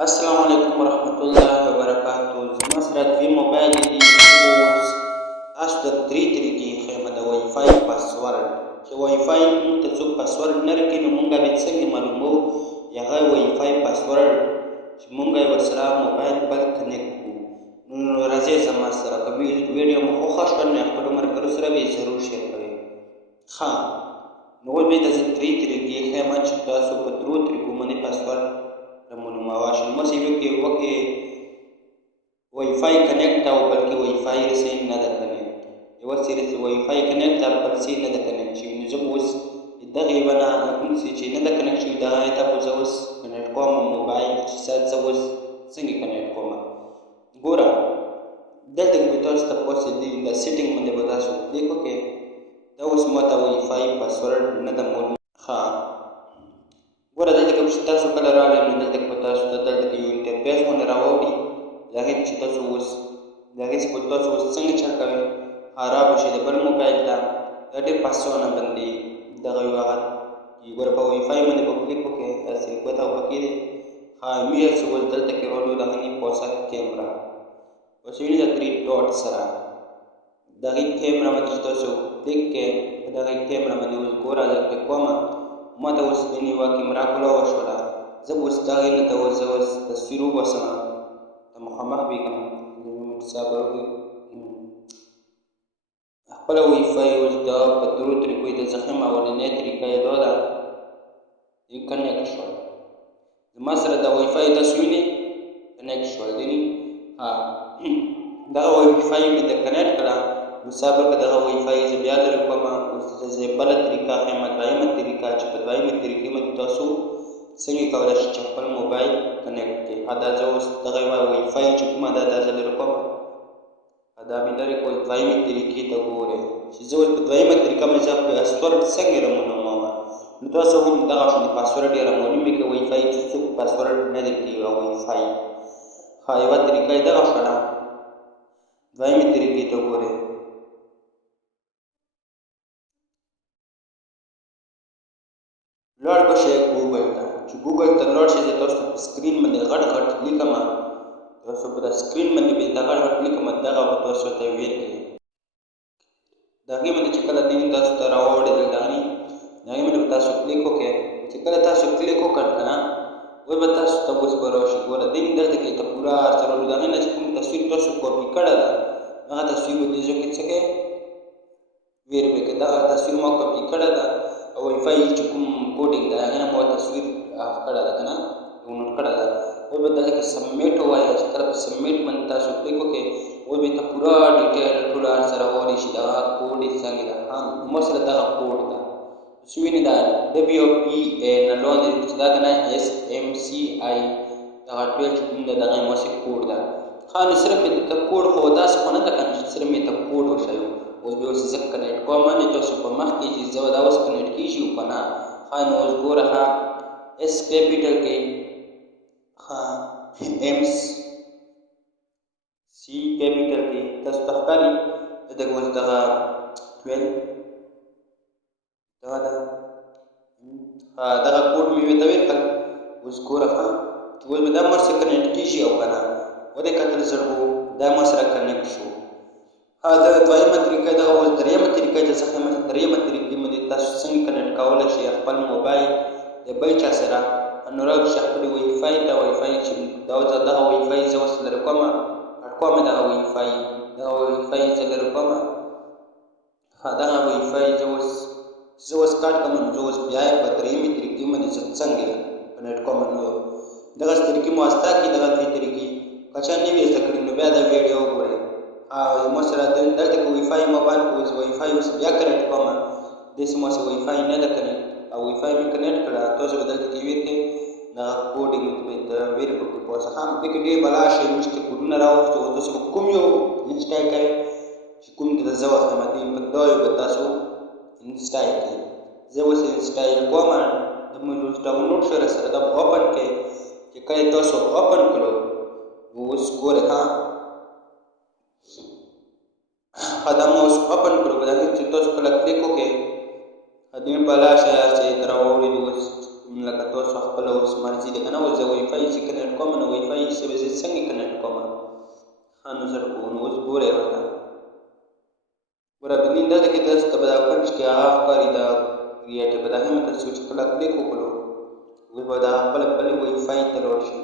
Assalamualaikum warahmatullahi wabarakatuh. زما سره دوی موبایل دي اوس تاسو ته درې طریقې ښیم د وای فای پاسورډ چې وای فای مونږ ته څوک پاسورډ نه راکوي نو مونږ به څنګه معلوموو هغه وای فای پاسورډ چې مونږ یې ورسره موبایل بل کنیکټ کړو. نو راځئ زما سره که ویډیو مو خوښه شوه نو خپلو ملګرو سره به یې ضرور شیر کړئ. ښه نو اوس به درته درې طریقې ښیم چې تاسو په درو طریقو باندې پاسورډ معلومولی شئ. مخکې وکړئ وای فای کنیکټ او بلکې وای فای رسۍ نه ده کنیکټ. یوه سې وای فای کنیکټ او بل سې نه ده کنیکټ شوي. نو زه به اوس د دغې بڼه کوم سې چې نه ده کنیکټ شوي دغه ته به زه اوس کنیکټ کوم موبایل چې زه اوس څنګه کنیکټ کوم. ګوره دلته به تاسو ته پوسې د سیټینګ باندې به تاسو کلیک وکړئ. دا اوس ماته وای فای پاسورډ نه ده معلوم. ښه ګوره دلته که چې تاسو کله راغلئ نو دلته به تاسو ته دلته یو انټرفیس باندې راوړي. د هغې چې تاسو اوس د هغې څخه تاسو اوس څنګه چل کوئ رابه شئ د بل موبایل ته. دا ډېر په اسانه باندې دغه یو هغه ګوره په وای فای باندې به کلیک وکړئ داسې ګوته پکې دی. ښه میر چې اوس دلته کې راولو د هغې پوسه کیمرا اوس وینئ د 3 ډاټ سره د هغې کیمرا باندې چې تاسو کلیک کړئ په دغې کیمرا باندې اوس ګوره زه کلیک کوم. ما ته اوس ځینې یوه کیمرا کولاوه شوله. زه به اوس د هغې نه ته اوس زه اوس تصویر وباسم د مخامخ بېږم خپله وای فای اوس دا په درو طریقو یې د زخم اولنۍ طریقه یې دا ده کنیکټ شول. زما سره دا وای فای تاسو وینئ کنیکټ شول وینئ. دغه وای فای مې د کنیکټ کړه نو ستا به دغه وای فای زه بیا درې کوم. اوس زه بله طریقه ښیم دویمه طریقه چې په دویمه طریقې باندې تاسو څنګه کولی شئ چې خپل موبایل کنیکټ کړئ. دا زه اوس دغه وای فای چې کومه ده دا زه لرې کوم. دا مې لرې کړو دویمې طریقې ته ګورئ چې زه اوس په دویمه طریقه باندې زه پاسورډ څنګه رامعلوموم. نو تاسو هم دغه شان پاسورډ یې رامعلومې کړئ وای فای چې څوک پاسورډ نه دی کوي وای فای. ښه یوه طریقه یې دغه شوله. دویمې طریقې ته ګورئ لاړ به شئ ګوګل ته. چې ګوګل ته لاړ شئ زه تاسو ته په سکرین باندې غټ غټ لیکم. تاسو په دا سکرین باندې به دا غټ غټ لیکم دغه به تاسو ته ویل کړي. د هغې باندې چې کله دین تاسو ته راوړي د هغې باندې به تاسو کلیک وکړئ. چې کله تاسو کلیک وکړ که نه اوس به تاسو ته اوس به راشي. ګوره دین دلته کې ته پوره هر څه راوړي د هغې نه چې کوم تصویر تاسو کاپي کړی ده هغه تصویر به دې ځای کې څه کوئ ویر به کوئ. دغه تصویر ما کاپي کړی ده او وای فای چې کوم کوډینګ ده هغې نه ما تصویر آف کړی ده که نه ډاونلوډ کړی ده. اوس به دلته کې سبمیټ ووایه. چې کله په سبمیټ باندې تاسو کلیک وکړئ اوس به ته پوره ډیټیل ټول هر څه راوړی شي. دغه کوډ یې څنګه ده ما سره دغه کوډ ده اوس وینئ دا WPA نه لاندې چې دا که نه SMCI دغه 12 چې کوم ده دغه یې ماسې کوډ ده. ښه نو صرف یې ته کوډ خو داسې خو نه ده که نه چې صرف یې ته کوډ وښیو. اوس بیا اوس زه کنیکټ کوم نو تاسو په مخکې چې زه دا اوس کنیکټ کېږي که نه. ښه نو اوس ګوره ښه S کیپیټل کې MC کیپیټل کې تاسو ته ښکاري دغه اوس دغه 12 دغه ده دغه کوډ مې ورته ویل کړ. اوس ګوره ښه اوس به دا ما سره کنیکټ کېږي او که نه ودې کتل زړو دا ما سره کنیکټ شو. دا دویمه طریقه دغه اوس دریمه طریقه چې زه ښیم دریمه طریقې باندې تاسو څنګه کنیکټ کولی شئ خپل موبایل د بل چا سره. نو راوړئ شئ خپلې وای فای ته. وای فای چې دغه وای فای زه اوس لرې کوم کټ کوم دغه وای فای زه لرې کوم. دغه وای فای زه اوس کټ کوم نو زه اوس بیا یې په دریمې طریقې باندې زه څنګه کنیکټ کوم. نو دغسې طریقې مو زده کړي دغه دوې طریقې که چا نه وي زده کړي نو بیا دا ویډیو وګورئ. ما سره دلته کې وای فای موبایل کې اوس وای فای اوس بیا کنیکټ کوم. داسې ما سره وای فای نه ده کنیکټ او وای فای مې کنیکټ کړه. تاسو به دلته کې ویر کړئ دغه کوډینګ د ویر پکې پوسه دې کې ډېر بلا شی مشته کوډونه راوښتي او تاسو به کوم یو انسټال کوئ چې کوم ته زه وښیم دا یو به تاسو انسټال کړئ. زه اوس انسټال کوم د مې اوس ډاونلوډ شو راسره دا به اوپن کړئ. چې کله تاسو اوپن کړو نو اوس ګورئ دا ما اوس اوپن کړو په دغې چې تاسو کله کلیک وکړئ دې بلا شی هر څه یې راوړي اوس لکه تاسو خپله اوس مرضي ده که نه، اوس زه وای فای چې کنیکټ کوم نو وای فای چې به زه څنګه کنیکټ کوم؟ ښه نو زه نو اوس ګورئ ورته ګوره بلین دلته کې تاسو ته به دا فرنټ کې هغه ښکاري دا کریټ به دا هم تاسو چې کله کلیک وکړو اوس به دا خپله وای فای ته لوړ شي.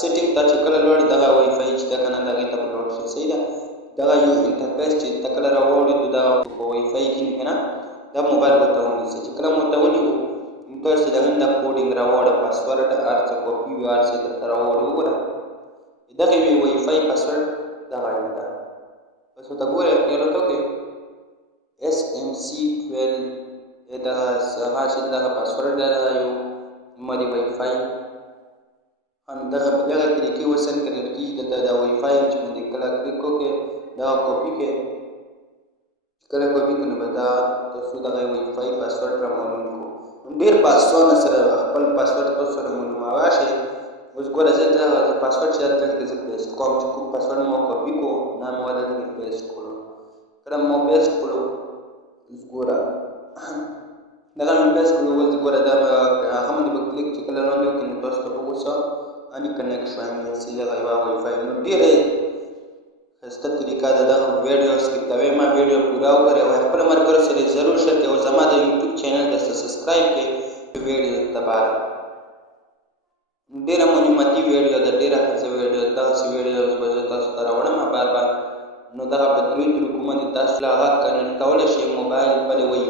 سیټینګ ته چې کله لوړ دغه وای فای چې ده که نه دغې ته به لوړ شي. صحیح ده. دغه یو انټرفیس چې ته کله راوړې نو دا په وای فای کې که نه دا موبایل ورته ونیسي چې کله مو ورته ونیو نو تاسو د هغې دا کوډینګ راوړه پاسورډ هر څه کوپي وي هر څه درته راوړي وګوره دغې وي وای فای پاسورډ دغه ده. بس ورته ګورئ کلیک ورته وکړئ SMC12 دغه هغه چې دغه پاسورډ ده یو زما د وای فای دغه په دغه طریقې اوس څنګه کنیکټ کېږي دلته دا وای فای چې باندې کله کلیک وکړې دغه کاپي کړئ کله کاپي کړو نو به دا تاسو دغه وای فای پاسورډ را معلوم کړو. ډېر په اسانه سره خپل پاسورډ تاسو سره معلومولی شئ. اوس ګوره زه دغه پاسورډ چې دلته کې زه پیسټ کوم چې کوم پاسورډ مو کاپي کړو دا مو دلته کې پیسټ کړو. کله مو پیسټ کړو اوس ګوره دغه مې پیسټ کړو. اوس ګوره دا هغه باندې به کلیک چې کله لاندې وکړي نو تاسو ته به اوس اني کنیکټ شوی چې دغه یوه وای فای نو ډېره ښایسته طریقه ده. دغه ویډیو سکپ کوئ ما ویډیو پوره وګورئ او خپلو ملګرو سره یې ضرور شیر کړئ او زما د یوټیوب چینل ته سبسکرایب کړئ ویډیو لپاره. ډېره معلوماتي ویډیو ده ډېره ښه ویډیو ده. دغسې ویډیو به زه تاسو ته راوړم بار بار. نو دغه په دریو طریقو باندې تاسو له هغه کنیکټ کولی شئ موبایل خپلې وای